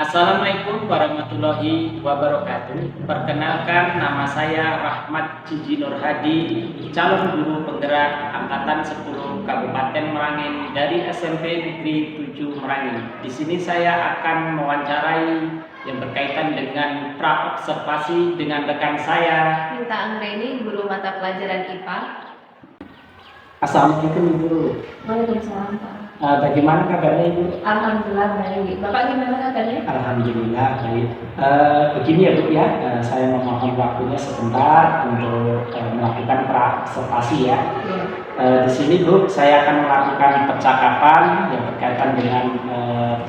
Assalamualaikum warahmatullahi wabarakatuh. Perkenalkan, nama saya Rahmat Cici Nur Hadi, calon guru penggerak angkatan 10 Kabupaten Merangin dari SMP Negeri 7 Merangin. Di sini saya akan mewawancarai yang berkaitan dengan praobservasi dengan rekan saya Minta Anggreni, guru mata pelajaran IPA. Assalamualaikum Ibu. Waalaikumsalam, Pak. Bagaimana kabarnya Ibu? Alhamdulillah baik. Bapak gimana kabarnya? Alhamdulillah baik. Begini ya Bu ya, saya memohon waktunya sebentar untuk melakukan praobservasi ya. Di sini Bu, saya akan melakukan percakapan yang berkaitan dengan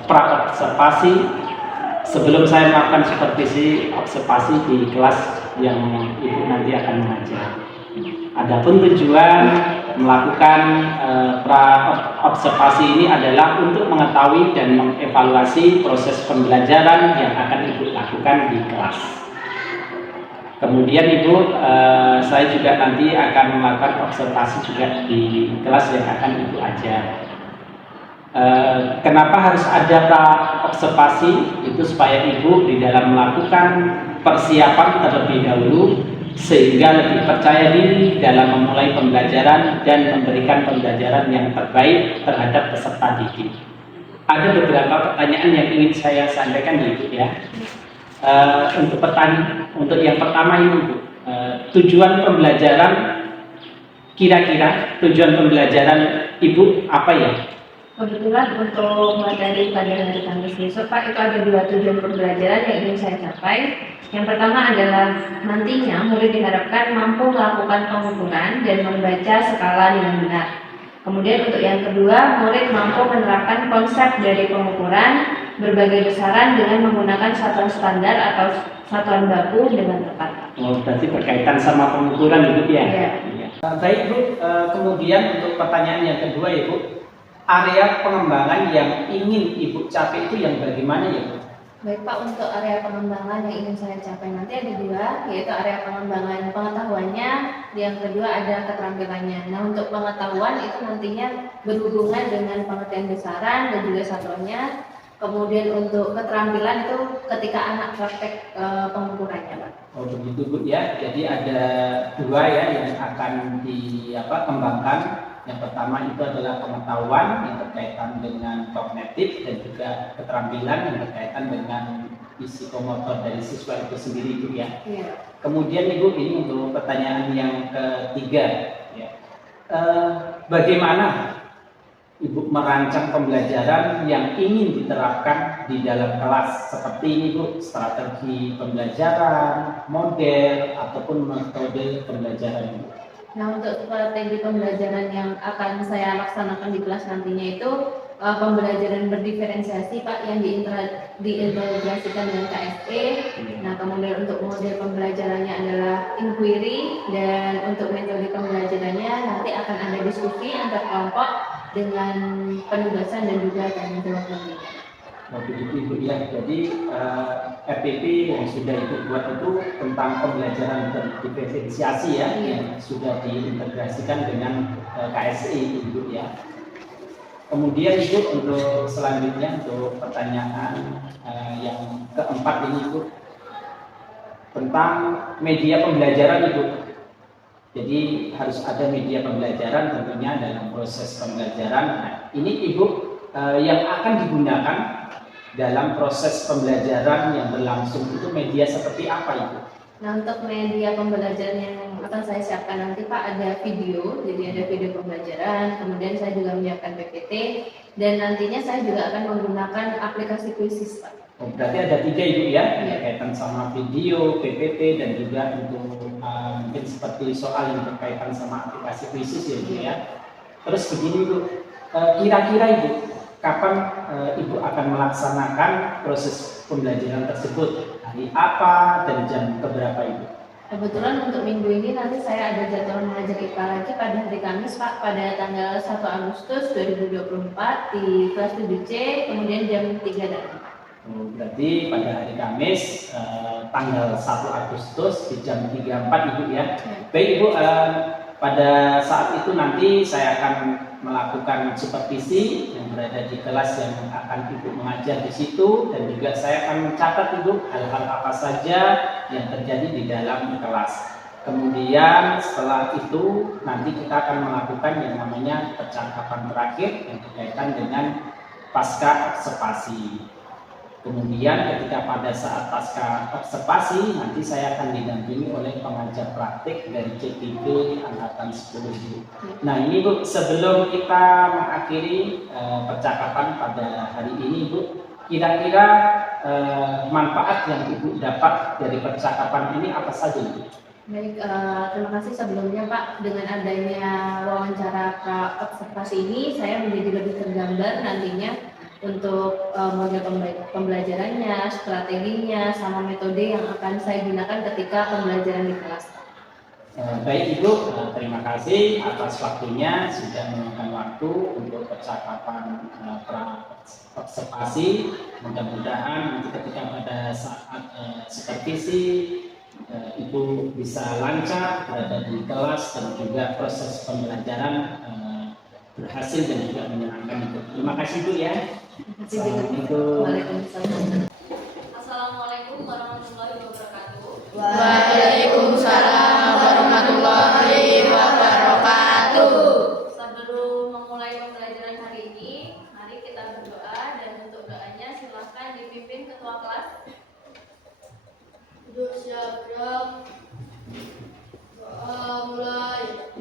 praobservasi sebelum saya melakukan supervisi observasi di kelas yang Ibu nanti akan mengajar. Adapun tujuan melakukan praobservasi ini adalah untuk mengetahui dan mengevaluasi proses pembelajaran yang akan Ibu lakukan di kelas. Kemudian Ibu, saya juga nanti akan melakukan observasi juga di kelas yang akan Ibu ajar. Kenapa harus ada praobservasi? Itu supaya Ibu di dalam melakukan persiapan terlebih dahulu sehingga lebih percaya diri dalam memulai pembelajaran dan memberikan pembelajaran yang terbaik terhadap peserta didik. Ada beberapa pertanyaan yang ingin saya sampaikan Ibu ya. Untuk yang pertama ini Bu, tujuan pembelajaran, kira-kira tujuan pembelajaran Ibu apa ya? Kebetulan untuk materi pada hari Kamis besok Pak, itu ada 2 tujuan pembelajaran yang ingin saya capai. Yang pertama adalah nantinya murid diharapkan mampu melakukan pengukuran dan membaca skala dengan benar. Kemudian untuk yang kedua, murid mampu menerapkan konsep dari pengukuran berbagai besaran dengan menggunakan satuan standar atau satuan baku dengan tepat. Oh, berarti berkaitan sama pengukuran Ibu ya? Iya. Baik Bu, kemudian untuk pertanyaan yang kedua ya Bu, area pengembangan yang ingin Ibu capai itu yang bagaimana ya Bu? Baik Pak, untuk area pengembangan yang ingin saya capai nanti ada 2, yaitu area pengembangan pengetahuannya, yang kedua ada keterampilannya. Nah, untuk pengetahuan itu nantinya berhubungan dengan pengertian besaran dan juga satuannya. Kemudian untuk keterampilan itu ketika anak praktek pengukurannya Pak. Oh begitu Bu ya, jadi ada 2 ya yang akan dikembangkan. Yang pertama itu adalah pengetahuan yang berkaitan dengan kognitif dan juga keterampilan yang berkaitan dengan psikomotor dari siswa itu sendiri Bu ya. Iya. Kemudian Ibu, ini untuk pertanyaan yang ketiga ya. Bagaimana Ibu merancang pembelajaran yang ingin diterapkan di dalam kelas seperti ini Bu, strategi pembelajaran, model ataupun metode pembelajaran Ibu? Nah, untuk strategi pembelajaran yang akan saya laksanakan di kelas nantinya itu pembelajaran berdiferensiasi Pak, yang diintegrasikan dengan KSE. Nah, kemudian untuk model pembelajarannya adalah inquiry, dan untuk metode pembelajarannya nanti akan ada diskusi antar kelompok dengan penugasan dan juga tanya jawab nantinya. Oh begitu Ibu ya, jadi RPP yang sudah Ibu buat itu tentang pembelajaran berdiferensiasi ya, yang sudah diintegrasikan dengan KSI Ibu ya. Kemudian Ibu, untuk selanjutnya untuk pertanyaan yang keempat ini Ibu, tentang media pembelajaran Ibu. Jadi harus ada media pembelajaran tentunya dalam proses pembelajaran. Nah, ini Ibu yang akan digunakan dalam proses pembelajaran yang berlangsung itu media seperti apa Ibu? Nah, untuk media pembelajaran yang akan saya siapkan nanti Pak, ada video, jadi ada video pembelajaran, kemudian saya juga menyiapkan PPT, dan nantinya saya juga akan menggunakan aplikasi Quizizz Pak. Oh, berarti ada 3 Ibu ya, berkaitan sama video, PPT, dan juga untuk mungkin seperti soal yang berkaitan sama aplikasi Quizizz ya Ibu ya. Terus begini Ibu, kira-kira Ibu, kapan Ibu akan melaksanakan proses pembelajaran tersebut? Hari apa dan jam keberapa Ibu? Kebetulan untuk minggu ini nanti saya ada jadwal mengajar IPA lagi pada hari Kamis Pak, pada tanggal 1 Agustus 2024 di kelas 7C, kemudian jam 3 dan 4. Berarti pada hari Kamis tanggal 1 Agustus di jam 3.4 Ibu ya. Baik Ibu, Pada saat itu nanti saya akan melakukan supervisi yang berada di kelas yang akan Ibu mengajar di situ, dan juga saya akan mencatat Ibu hal-hal apa saja yang terjadi di dalam kelas. Kemudian setelah itu nanti kita akan melakukan yang namanya percakapan terakhir yang berkaitan dengan pasca observasi. Kemudian ketika pada saat pasca observasi nanti saya akan didampingi oleh pengajar praktik dari CPB Angkatan 10. Nah ini Bu, sebelum kita mengakhiri percakapan pada hari ini Bu, kira-kira manfaat yang Ibu dapat dari percakapan ini apa saja Bu? Baik, terima kasih sebelumnya Pak. Dengan adanya wawancara observasi ini, saya menjadi lebih tergambar nantinya untuk model pembelajarannya, strateginya, sama metode yang akan saya gunakan ketika pembelajaran di kelas. Baik Ibu, terima kasih atas waktunya sudah meluangkan waktu untuk percakapan observasi. Mudah-mudahan nanti ketika pada saat supervisi Ibu bisa lancar berada di kelas dan juga proses pembelajaran berhasil dan juga menyenangkan Ibu. Terima kasih Bu ya. Assalamualaikum. Assalamualaikum warahmatullahi wabarakatuh. Waalaikumsalam warahmatullahi wabarakatuh. Sebelum memulai pembelajaran hari ini, mari kita berdoa, dan untuk doanya silahkan dipimpin ketua kelas. Duduk siap gerak. Doa mulai.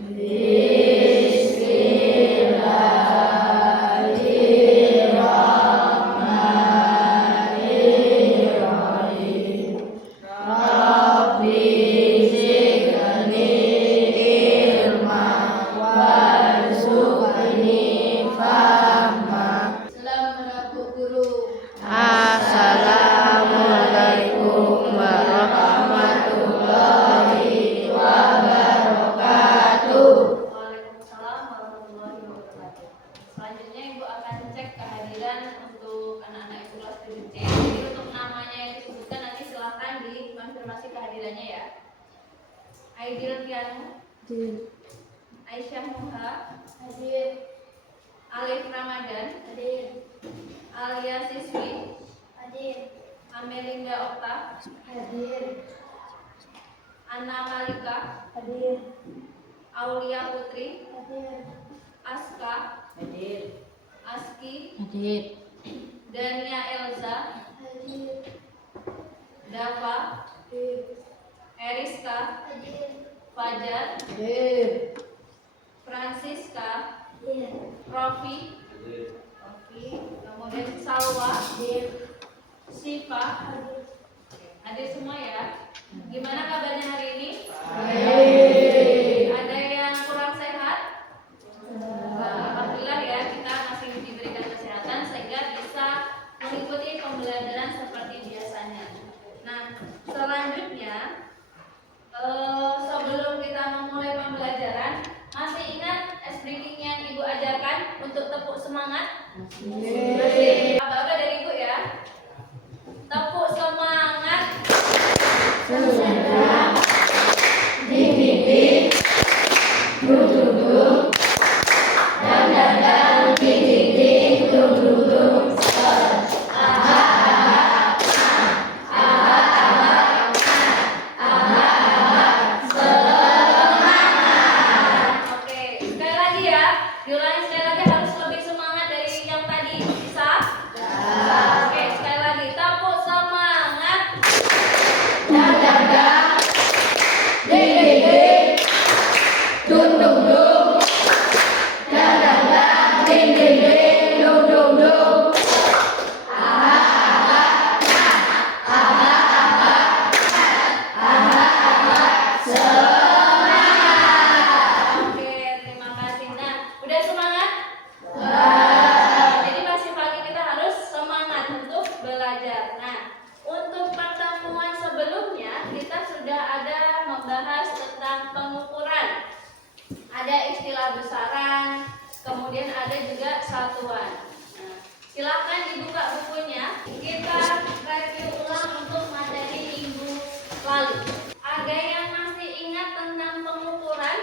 Assalamualaikum warahmatullahi wabarakatuh. Waalaikumsalam warahmatullahi wabarakatuh. Selanjutnya Ibu akan cek kehadiran untuk anak-anak Ibu kelas 7C. Jadi untuk namanya yang disebutkan nanti silahkan dikonfirmasi kehadirannya ya. Aidil Pianu, Aisyah Muha, Hadir. Alif Ramadan, Hadir. Alia Siswi, Hadir. Amelinda Okta, Hadir. Anna Malika, Hadir. Aulia Putri, Hadir. Aska, Hadir. Aski, Hadir. Dania Elza, Hadir. Dava, Hadir. Eriska, Hadir. Fajar, Hadir. Francisca, Hadir. Rofi, kemudian Salwa, Siva, hadir semua ya. Gimana kabarnya hari ini? Ada yang kurang sehat? Alhamdulillah ya, kita masih diberikan kesehatan sehingga bisa mengikuti pembelajaran seperti biasanya. Nah, selanjutnya sebelum kita memulai pembelajaran, masih ingat briefing yang Ibu ajarkan untuk tepuk semangat? Masih. Apa-apa dari Ibu ya? Tepuk semangat. Sesudah dibimbing, duduk, dan dadang dibimbing, duduk. Oke, sekali lagi ya. Diulangi sekali lagi, harus lebih semangat dari yang tadi. Bisa? Oke, sekali lagi. Tepuk semangat. Dan dadang dibimbing, duduk. Dan dadang dibimbing, duduk. Oke, terima kasih. Nah, udah semangat? Jadi masih pagi kita harus semangat untuk belajar. Nah, untuk pertemuan sebelumnya kita sudah ada membahas tentang pengukuran. Ada istilah besaran, kemudian ada juga satuan. Nah, silakan dibuka bukunya. Kita review ulang untuk materi minggu lalu. Ada yang masih ingat tentang pengukuran?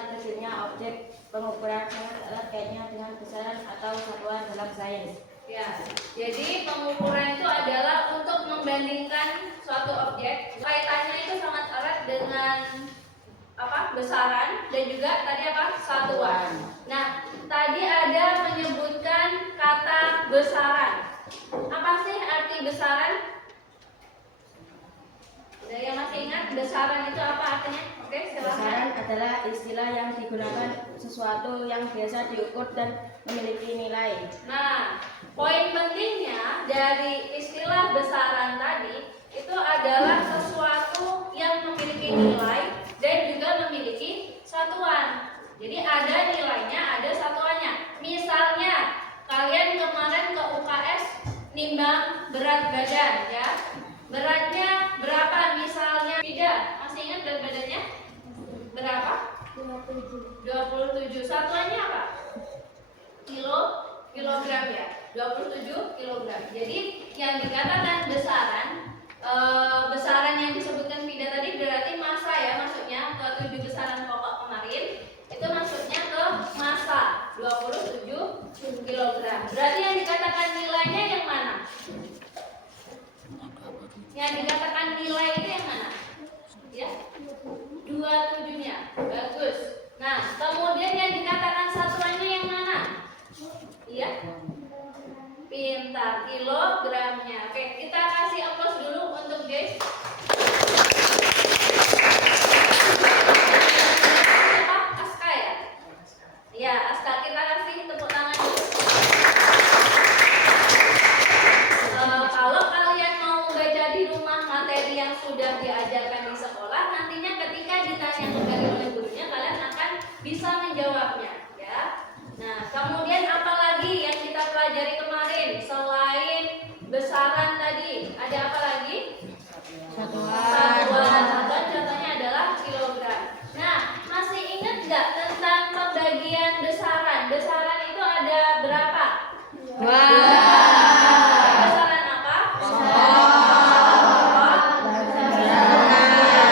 tentang kecilnya objek pengukuran sangat erat kaitannya dengan besaran atau satuan dalam sains. Ya, jadi pengukuran itu adalah untuk membandingkan suatu objek. Kaitannya itu sangat erat dengan besaran dan juga tadi satuan. Nah, tadi ada menyebutkan kata besaran. Apa sih arti besaran? Ada yang masih ingat besaran itu apa artinya? Oke, silakan. Besaran adalah istilah yang digunakan sesuatu yang biasa diukur dan memiliki nilai. Nah, poin pentingnya dari istilah besaran tadi itu adalah sesuatu yang memiliki nilai dan juga memiliki satuan. Jadi ada nilainya, ada satuannya. Misalnya kalian kemarin ke UKS nimbang berat badan ya. Beratnya berapa misalnya? Tidak, masih ingat berat badannya? Berapa? 27. Satuannya apa? Kilogram ya. 27 kilogram. Jadi yang dikatakan besaran yang disebutkan Fida tadi berarti massa ya, maksudnya ke 7 besaran pokok kemarin itu maksudnya ke massa 27 kilogram. Berarti yang dikatakan nilainya yang mana? Yang dikatakan nilai itu yang mana? Ya, 27-nya. Bagus. Nah, kemudian yang dikatakan satuannya yang mana? Iya. Pintar, kilogramnya. Oke, kita kasih aplaus dulu untuk guys. Siapa? Aska ya? Iya, Aska, kita kasih tepuk tangan dulu. Kalau kalian mau membaca di rumah materi yang sudah diajarkan di sekolah, nantinya ketika ditanya kembali oleh gurunya, kalian akan bisa menjawabnya, ya. Nah, kemudian apa lagi yang kita pelajari kemarin selain besaran tadi? Ada apa lagi? Satuan contohnya adalah kilogram. Nah, masih ingat nggak tentang pembagian besaran? Besaran itu ada berapa? Besaran apa?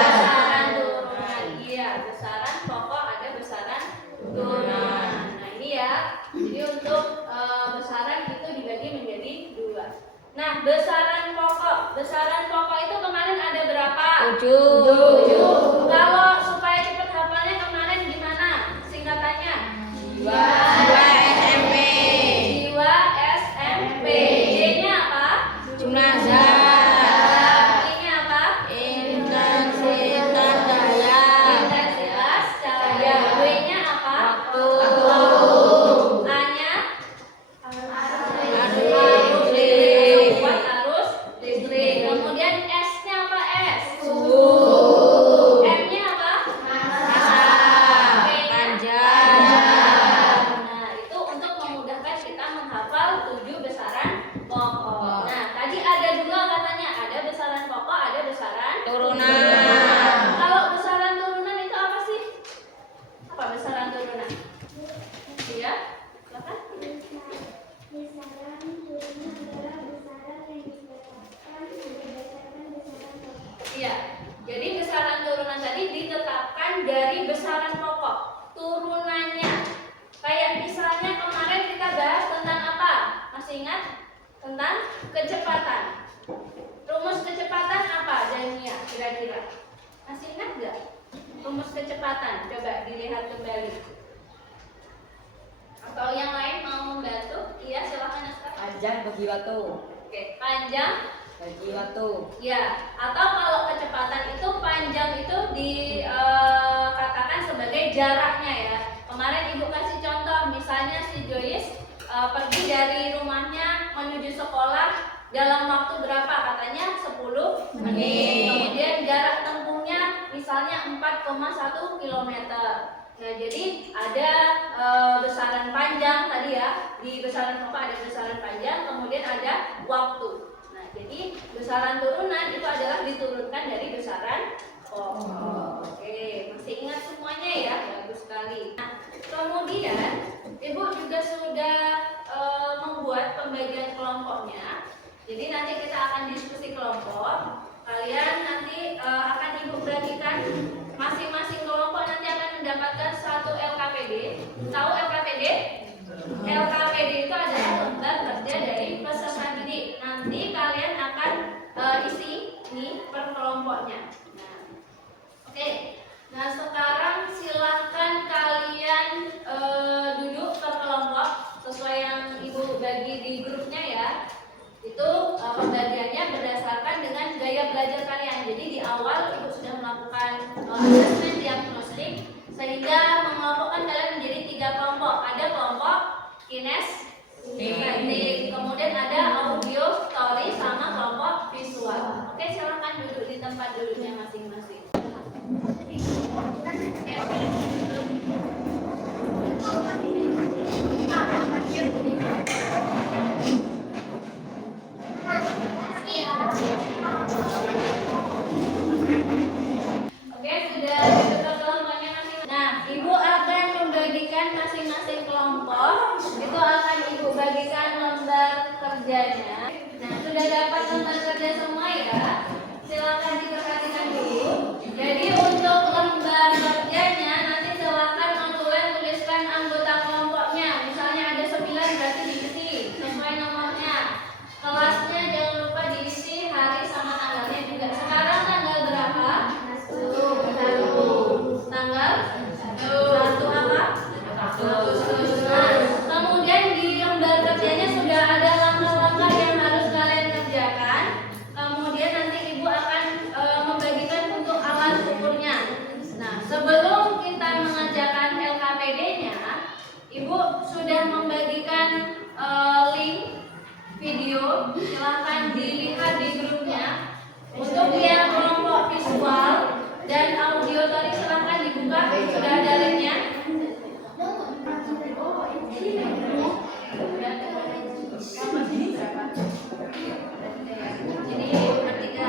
Besaran turunan. Iya, besaran pokok ada besaran turunan. Nah, ini ya. Jadi untuk besaran itu dibagi menjadi 2. Nah, besaran pokok itu kemarin ada berapa? 7. Kalau supaya cepat hafalnya kemarin gimana singkatannya? Jiwa SMP. J-nya apa? Jumlah zat. I-nya apa? Intensitas daya. Intensitas cahaya. W-nya apa? Waktu. A-nya? Arus listrik. Buat arus listrik. Kemudian S-nya apa? S. Suhu. M-nya apa? Massa. P-nya? Panjang. Nah, itu untuk memudahkan kita menghafal 7 besaran pokok. Nah, tadi ada 2 katanya, ada besaran pokok, ada besaran Turunan. Kalau besaran turunan itu apa sih? Apa besaran turunan? Iya, silakan. Iya. Jadi besaran turunan tadi ditetapkan dari besaran pokok. Turunannya. Kayak misalnya kemarin kita bahas tentang apa? Masih ingat? Tentang kecepatan. Rumus kecepatan apa, Dania? Kira-kira. Masih ingat nggak? Rumus kecepatan. Coba dilihat kembali. Atau yang lain mau membantu? Iya, silakan Aska. Panjang bagi waktu. Oke, panjang Bagi waktu. ya, atau kalau kecepatan itu panjang itu dikatakan sebagai jaraknya ya. Kemarin Ibu kasih contoh, misalnya si Joyce pergi dari rumahnya menuju sekolah dalam waktu berapa? Katanya 10 menit. Kemudian jarak tempuhnya misalnya 4,1 km. Nah, jadi ada besaran panjang tadi ya. Di besaran pokok ada besaran panjang, kemudian ada waktu. Nah, jadi besaran turunan itu adalah diturunkan dari besaran pokok. Oke, masih ingat semuanya ya? Bagus sekali. Nah, kemudian Ibu juga sudah membuat pembagian kelompoknya. Jadi nanti kita akan diskusi kelompok. Kalian nanti akan Ibu bagikan masing-masing kelompok nanti akan mendapatkan satu LKPD. Tahu LKPD? LKPD itu adalah lembar kerja dari peserta didik. Nanti kalian akan isi ini per kelompoknya. Nah, oke. Nah, sekarang silahkan kalian duduk per kelompok sesuai yang Ibu bagi di grupnya ya. Itu pembagiannya berdasarkan dengan gaya belajar kalian. Jadi di awal Ibu sudah melakukan assessment diagnostik sehingga mengelompokkan kalian menjadi 3 kelompok. Ada kelompok kinestetik, kemudian ada audio, story, sama kelompok visual. Oke, silakan duduk di tempat duduknya masing-masing. Oke, sudah duduk ke kelompoknya masing-masing. Nah, Ibu akan membagikan masing-masing kelompok. Itu akan Ibu bagikan lembar kerjanya. Nah, sudah dapat lembar kerja semua ya? Silakan diperhatikan dulu. Jadi untuk lembar kerjanya nanti silakan tuliskan anggota kelompoknya. Misalnya ada 9 berarti diisi sesuai nomornya. Kelasnya jangan lupa diisi hari sama tanggalnya juga. Sekarang tanggal berapa? Tanggal 1 apa? Nah, kemudian di lembar kerjanya sudah ada langkah-langkah yang harus kalian kerjakan. Kemudian nanti Ibu akan membagikan untuk alat ukurnya. Nah, sebelum kita mengerjakan LKPD-nya, Ibu sudah membagikan link video. Silahkan dilihat di grupnya. Untuk yang kelompok visual dan audio tadi silahkan dibuka. Sudah ada linknya. Jadi bertiga.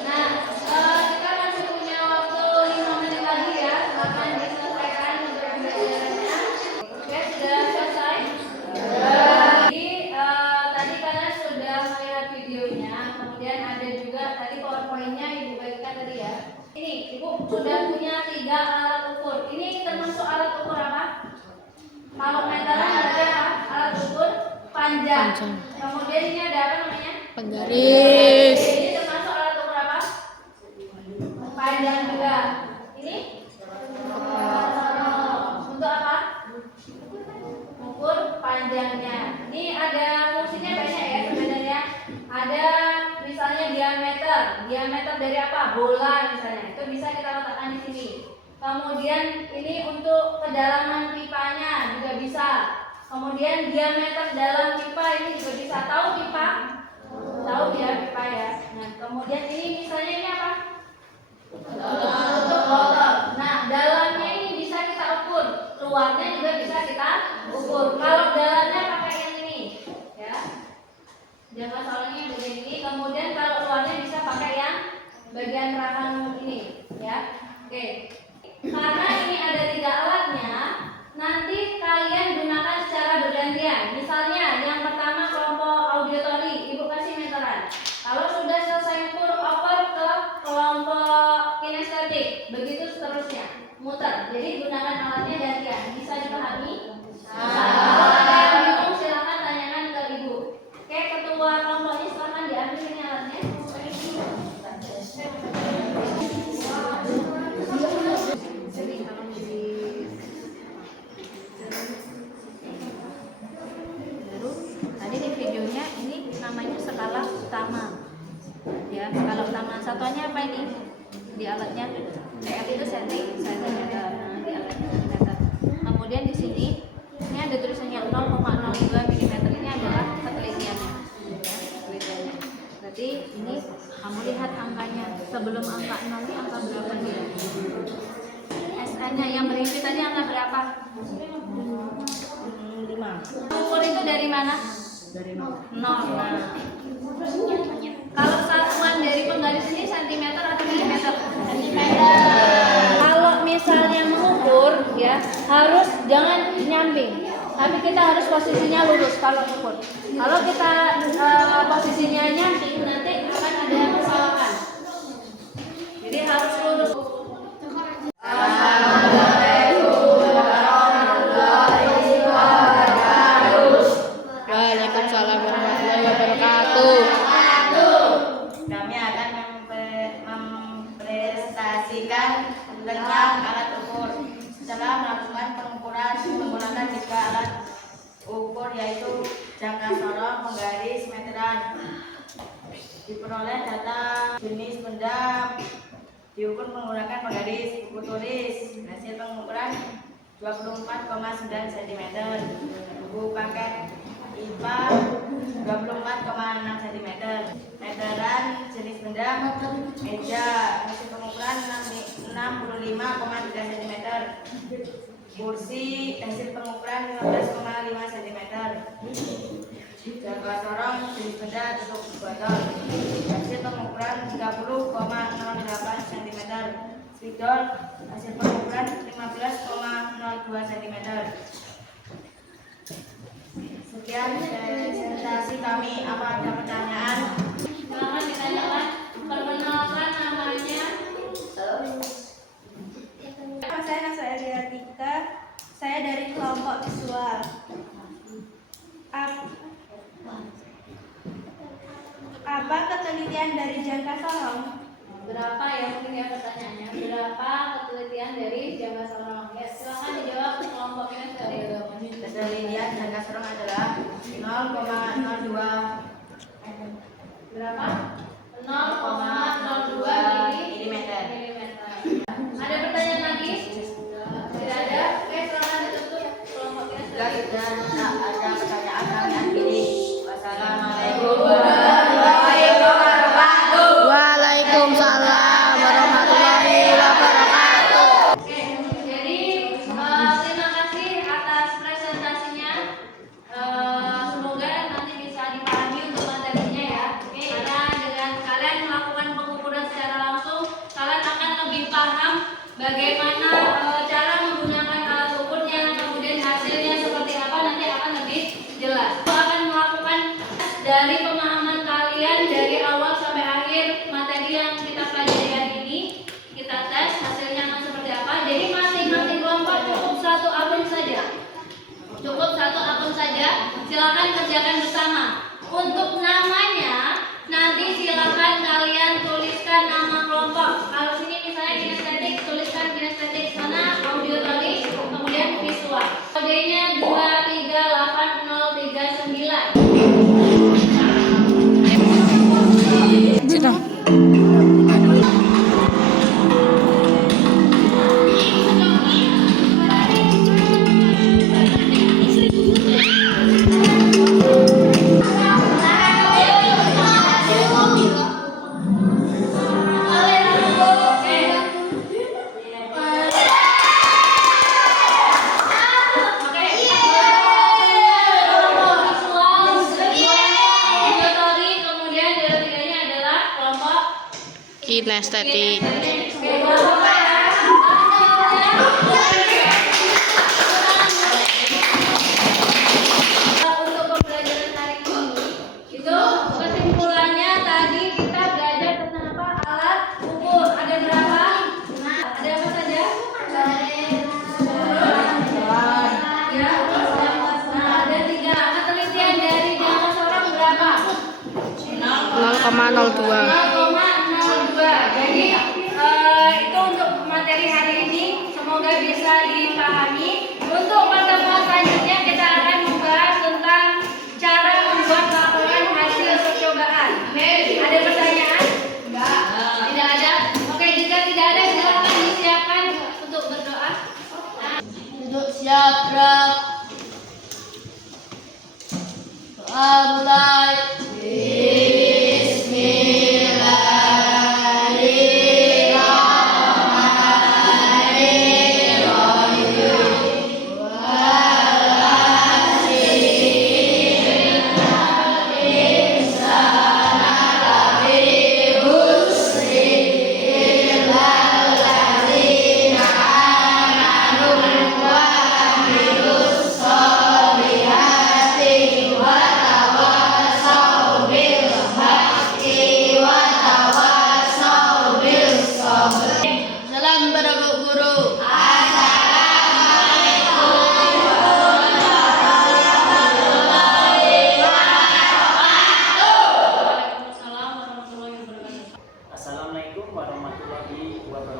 Nah, kita masih punya waktu 5 menit lagi ya. Silakan diselesaikan untuk pembelajarannya. Oke, sudah selesai? Jadi tadi kalian sudah melihat videonya. Kemudian ada juga tadi PowerPoint-nya Ibu bagikan tadi ya. Ini Ibu sudah punya 3 alat ukur. Ini termasuk alat ukur apa? Kalau meteran ada apa? Alat ukur panjang. Kemudian ini ada apa namanya? Penggaris. Ini termasuk alat ukur apa? Panjang juga. Ini? Untuk apa? Ukur panjangnya. Ini ada fungsinya banyak ya sebenarnya. Ada misalnya diameter. Diameter dari apa? Bola misalnya. Itu bisa kita letakkan di sini. Kemudian ini untuk kedalaman pipanya juga bisa. Kemudian diameter dalam pipa ini juga bisa. Tahu pipa? Tahu ya pipa ya. Nah, kemudian ini misalnya ini apa? Untuk botol. Nah, dalamnya ini bisa kita ukur. Luarnya juga bisa kita ukur. Kalau dalamnya pakai yang ini, ya. Jangka soalnya bagian ini. Kemudian kalau luarnya bisa pakai yang bagian rahang ini, ya. Oke. Karena ini ada 3 alatnya, nanti kalian gunakan secara bergantian. Misalnya yang pertama kelompok auditory, Ibu kasih meteran. Kalau sudah selesai ukur, oper ke kelompok kinestetik. Begitu seterusnya, muter. Jadi gunakan alatnya gantian. Bisa dipahami? Kalau ada yang bingung silakan tanyakan ke Ibu. Oke, ketua kelompoknya silakan diambil ini alatnya. Tadi di videonya ini namanya skala utama. Ya, skala utama. Satuannya apa ini? Di alatnya CF itu centimeter. Nah, di alatnya centimeter. Kemudian di sini ini ada tulisannya 0,02 mm. Ini adalah ketelitiannya. Ya, ketelitiannya. Berarti ini kamu lihat angkanya. Sebelum angka 0 ini angka berapa dia? SN-nya yang berhenti tadi angka berapa? 5. Ukur itu dari mana? Dari 0. Nah, Kalau satuan dari penggaris ini sentimeter atau milimeter? Sentimeter. Kalau misalnya mengukur ya harus jangan nyamping, tapi kita harus posisinya lurus kalau ukur. Kalau kita posisinya nyamping nanti akan ada kesalahan. Jadi harus lurus. Waalaikumsalam warahmatullahi wabarakatuh. Kami akan mempresentasikan tentang alat ukur. Setelah melakukan pengukuran menggunakan 3 alat ukur yaitu jangka sorong, penggaris, meteran. Diperoleh data jenis benda diukur menggunakan penggaris, buku tulis. Hasil pengukuran 24,9 cm. Buku paket IPA 24,6 cm. Meteran jenis benda meja. Hasil pengukuran 65,3 cm. Kursi hasil pengukuran 15,5 cm. Jangka sorong jenis benda tutup botol. Hasil pengukuran 30,08 cm. Spidol hasil pengukuran 15,02 cm. Sekian presentasi kami. Apa ada pertanyaan? Silakan ditanyakan. Perkenalkan namanya. Saya Nasya Tika, saya dari kelompok visual. Apa ketelitian dari jangka sorong? Berapa ya mungkin ya pertanyaannya? Berapa ketelitian dari jangka sorong? Ya silakan dijawab kelompok ini tadi. Ketelitian jangka sorong adalah 0,02. Berapa? 0,02 milimeter. Ada pertanyaan lagi? Tidak ada? Oke, silakan ditutup kelompok ini Jika tadi. sudah tak ada pertanyaan kami akhiri. Wassalamualaikum Waalaikumsalam warahmatullahi wabarakatuh. Oke, jadi terima kasih atas presentasinya. Semoga nanti bisa dipahami untuk materinya ya. Karena dengan kalian melakukan pengukuran secara langsung, kalian akan lebih paham bagaimana cara menggunakan alat ukurnya, kemudian hasilnya seperti apa nanti akan lebih jelas. Aku akan melakukan dari pemahaman kalian dari awal sampai akhir materi yang kita pelajari hari ini. Kita tes hasilnya akan seperti apa. Jadi masing-masing kelompok cukup 1 akun saja. Cukup 1 akun saja. Silakan kerjakan bersama. Untuk namanya nanti silakan kalian tuliskan nama kelompok. Kalau sini misalnya kinestetik, tuliskan kinestetik. Sana auditory, kemudian visual. Kodenya 238039. Kinestetik. Untuk pembelajaran hari ini itu kesimpulannya tadi kita belajar tentang apa? Alat ukur. Ada berapa? Ada apa saja? Ya, ada 3. Ketelitian dari jangka sorong berapa? 0,02. 0,02. Jadi itu untuk materi hari ini. Semoga bisa dipahami. Untuk pertemuan selanjutnya kita akan membahas tentang cara membuat laporan hasil percobaan. Ada pertanyaan? Enggak. Tidak ada. Oke, jika tidak ada silakan disiapkan untuk berdoa. Duduk siap, gerak. Doa mulai.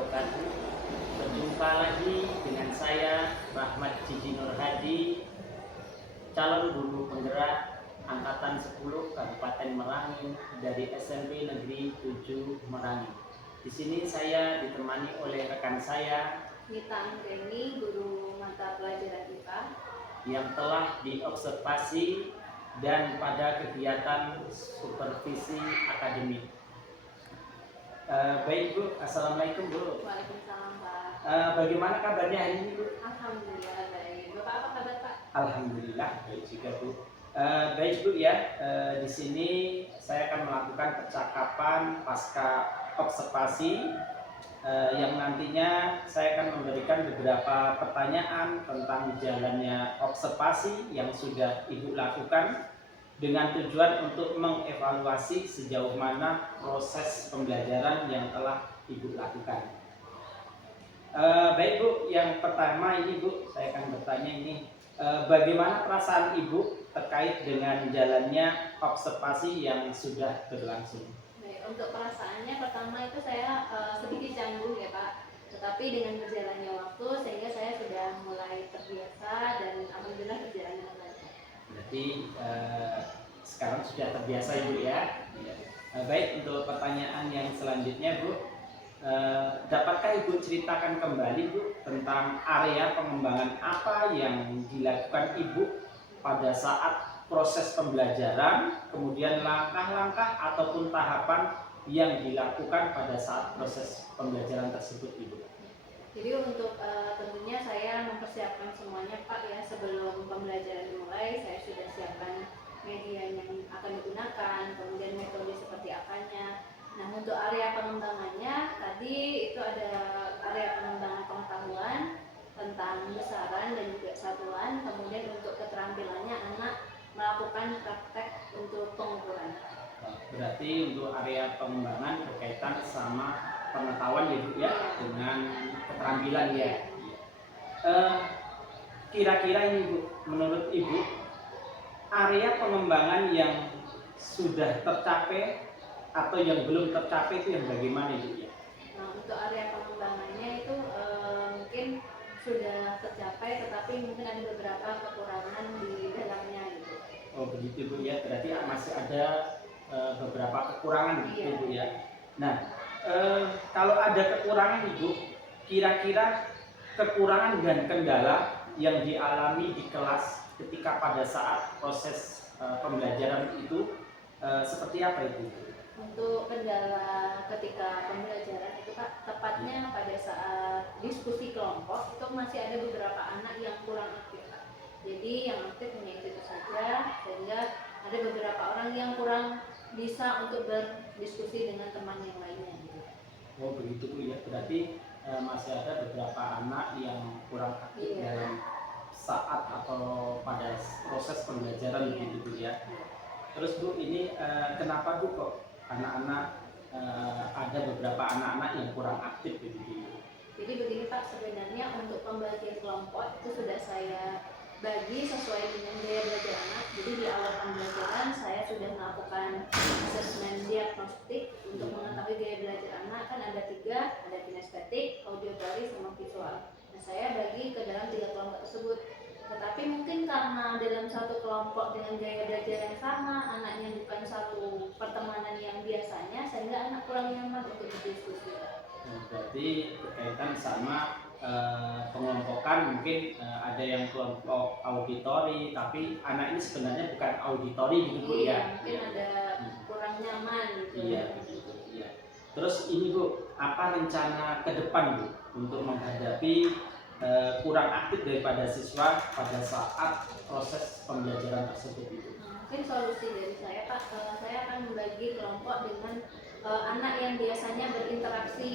wabarakatuh. Berjumpa lagi dengan saya Rahmat Jiji Nur Hadi, calon guru penggerak angkatan 10 Kabupaten Merangin dari SMP Negeri 7 Merangin. Di sini saya ditemani oleh rekan saya Nita Anggreni, guru mata pelajaran IPA, yang telah diobservasi dan pada kegiatan supervisi akademik. Baik Bu, Assalamualaikum Bu. Waalaikumsalam Pak. Bagaimana kabarnya hari ini Bu? Alhamdulillah baik. Bapak apa kabar Pak? Alhamdulillah baik juga Bu. Baik Bu ya, di sini saya akan melakukan percakapan pasca observasi yang nantinya saya akan memberikan beberapa pertanyaan tentang jalannya observasi yang sudah Ibu lakukan dengan tujuan untuk mengevaluasi sejauh mana proses pembelajaran yang telah Ibu lakukan. Baik Bu, yang pertama ini Bu, saya akan bertanya ini, bagaimana perasaan Ibu terkait dengan jalannya observasi yang sudah berlangsung? Baik, untuk perasaannya pertama itu saya sedikit canggung ya Pak. Tetapi dengan berjalannya waktu sehingga saya sudah mulai terbiasa dan alhamdulillah berjalan dengan lancar. Berarti sekarang sudah terbiasa Ibu ya. Baik, untuk pertanyaan yang selanjutnya Bu, dapatkah Ibu ceritakan kembali Bu tentang area pengembangan apa yang dilakukan Ibu pada saat proses pembelajaran, kemudian langkah-langkah ataupun tahapan yang dilakukan pada saat proses pembelajaran tersebut Ibu? Jadi untuk tentunya saya mempersiapkan semuanya Pak ya, sebelum pembelajaran dimulai saya sudah siapkan media yang akan digunakan, kemudian metode seperti apanya. Nah untuk area pengembangannya tadi itu ada area pengembangan pengetahuan tentang besaran dan juga satuan, kemudian untuk keterampilannya anak melakukan praktek untuk pengukuran. Berarti untuk area pengembangan berkaitan sama pengetahuan ya Bu ya, dengan keterampilan ya. Kira-kira ini Bu, menurut Ibu area pengembangan yang sudah tercapai atau yang belum tercapai itu yang bagaimana Ibu ya? Nah untuk area pengembangannya itu mungkin sudah tercapai, tetapi mungkin ada beberapa kekurangan di dalamnya gitu. Oh begitu Bu ya, berarti masih ada beberapa kekurangan gitu Bu ya. Nah kalau ada kekurangan Ibu, kira-kira kekurangan dan kendala yang dialami di kelas ketika pada saat proses pembelajaran itu seperti apa Ibu? Untuk kendala ketika pembelajaran itu Pak, tepatnya pada saat diskusi kelompok itu masih ada beberapa anak yang kurang aktif Pak. Jadi yang aktif hanya itu saja, sehingga ada beberapa orang yang kurang bisa untuk berdiskusi dengan teman yang lainnya gitu. Oh begitu Bu ya, berarti masih ada beberapa anak yang kurang aktif dalam saat atau pada proses pembelajaran begitu Bu ya. Terus Bu ini kenapa Bu kok anak-anak ada beberapa anak-anak yang kurang aktif begitu? Jadi begini Pak, sebenarnya untuk pembagian kelompok itu sudah saya bagi sesuai dengan gaya belajar anak. Jadi di awal pembelajaran saya sudah melakukan asesmen diagnostik untuk mengetahui gaya belajar anak. Kan ada 3, ada kinestetik, auditory, sama visual. Nah saya bagi ke dalam 3 kelompok tersebut. Tetapi mungkin karena dalam satu kelompok dengan gaya belajar yang sama, anaknya bukan satu pertemanan yang biasanya, sehingga anak kurang nyaman untuk berdiskusi. Berarti berkaitan sama pengelompokan, mungkin ada yang kelompok auditori, tapi anak ini sebenarnya bukan auditori gitu Bu ya? Mungkin ada kurang nyaman gitu. Iya, begitu. Iya. Terus ini Bu, apa rencana ke depan Bu untuk menghadapi kurang aktif daripada siswa pada saat proses pembelajaran tersebut itu? Mungkin solusi dari saya Pak, saya akan membagi kelompok dengan anak yang biasanya berinteraksi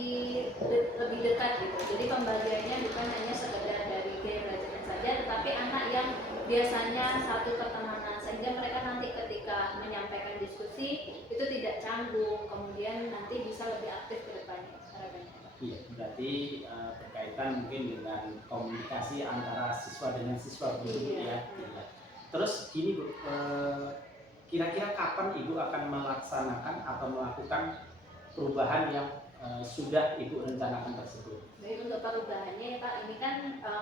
lebih dekat gitu. Jadi pembagiannya bukan hanya sekedar dari gaya belajarnya saja, tetapi anak yang biasanya satu pertemanan, sehingga mereka nanti ketika menyampaikan diskusi itu tidak canggung, kemudian nanti bisa lebih aktif ke depannya. Iya, berarti berkaitan mungkin dengan komunikasi antara siswa dengan siswa begitu ya. Iya. Terus gini Bu, kira-kira kapan Ibu akan melaksanakan atau melakukan perubahan yang sudah Ibu rencanakan tersebut? Baik, untuk perubahannya ya Pak, ini kan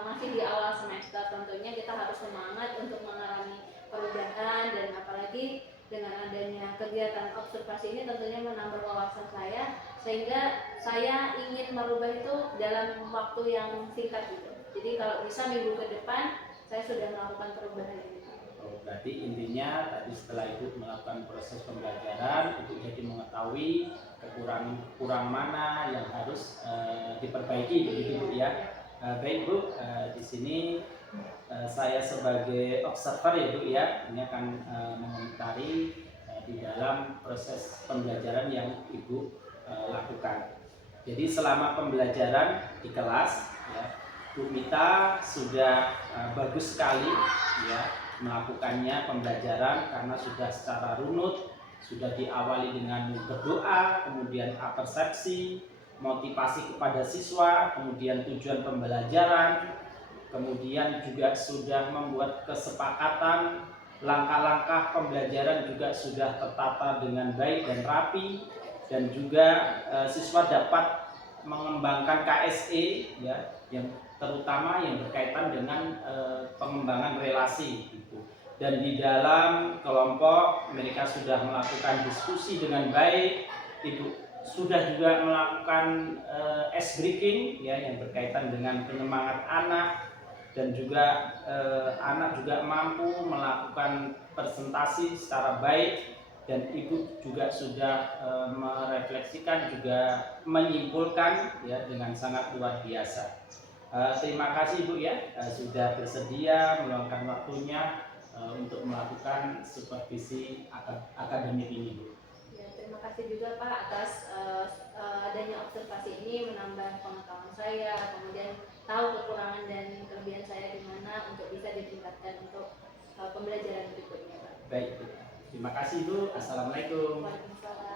masih di awal semester, tentunya kita harus semangat untuk mengalami perubahan, dan apalagi dengan adanya kegiatan observasi ini tentunya menambah wawasan saya, sehingga saya ingin merubah itu dalam waktu yang singkat gitu. Jadi kalau bisa minggu ke depan saya sudah melakukan perubahan ini. Oh, berarti intinya tadi setelah Ibu melakukan proses pembelajaran, Ibu jadi mengetahui kekurangan mana yang harus diperbaiki, begitu Bu ya. Baik Bu, di sini saya sebagai observer ya Bu ya, ini akan mengomentari di dalam proses pembelajaran yang Ibu lakukan. Jadi selama pembelajaran di kelas, ya, Bu Mita sudah bagus sekali ya melakukannya pembelajaran, karena sudah secara runut, sudah diawali dengan berdoa, kemudian apersepsi, motivasi kepada siswa, kemudian tujuan pembelajaran, kemudian juga sudah membuat kesepakatan, langkah-langkah pembelajaran juga sudah tertata dengan baik dan rapi, dan juga siswa dapat mengembangkan KSE ya, yang terutama yang berkaitan dengan pengembangan relasi gitu. Dan di dalam kelompok mereka sudah melakukan diskusi dengan baik, Ibu sudah juga melakukan ice breaking ya, yang berkaitan dengan penyemangat anak, dan juga anak juga mampu melakukan presentasi secara baik, dan Ibu juga sudah merefleksikan, juga menyimpulkan ya dengan sangat luar biasa. Terima kasih Bu ya, sudah bersedia meluangkan waktunya untuk melakukan supervisi akademik ini Bu. Ya, terima kasih juga Pak atas adanya observasi ini, menambah pengetahuan saya, kemudian tahu kekurangan dan kelebihan saya di mana untuk bisa ditingkatkan untuk pembelajaran berikutnya Pak. Baik Bu, terima kasih Bu. Assalamualaikum. Waalaikumsalam.